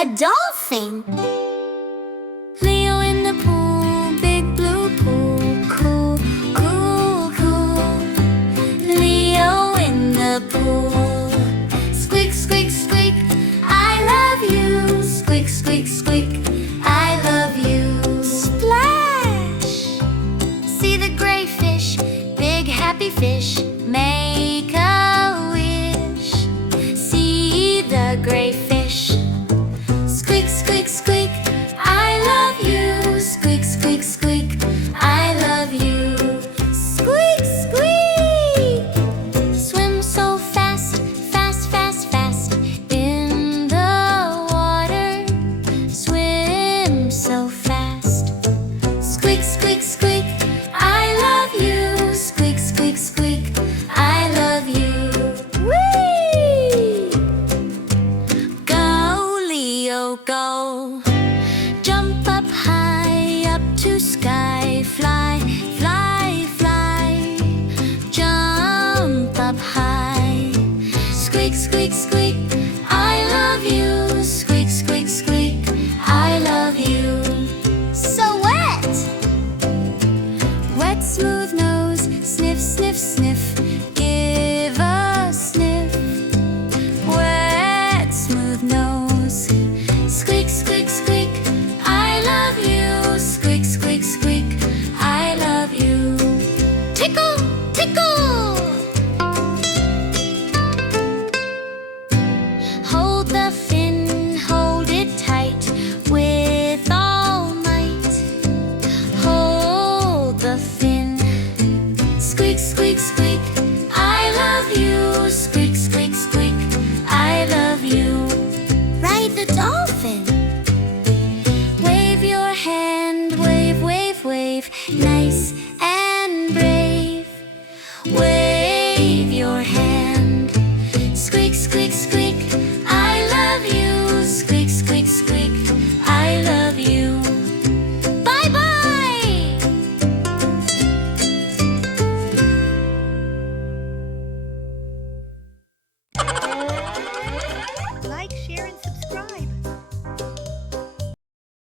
A dolphin. Leo in the pool, big blue pool, cool, cool, cool. Leo in the pool. Squeak, squeak, squeak, I love you. Squeak, squeak, squeak, I love you. Splash! See the gray fish, big happy fish, make a wish. See the gray fish. Squeak, squeak, squeak, I love you. Squeak, squeak, squeak, I love you. Squeak, squeak! Swim so fast, fast, fast, fast in the water. Swim so fast. Squeak, squeak, squeak, I love you. Squeak, squeak, squeak, I love you. Whee! Go, Leo, go. Jump up high, up to sky. Fly, fly, fly. Jump up high. Squeak, squeak, squeak, I love you. Squeak, squeak, squeak, I love you. So wet. Wet, smooth nose, sniff, sniff, sniff. Give a sniff. Wet, smooth nose. Squeak, squeak, squeak, I love you. Squeak, squeak, squeak, I love you. Tickle,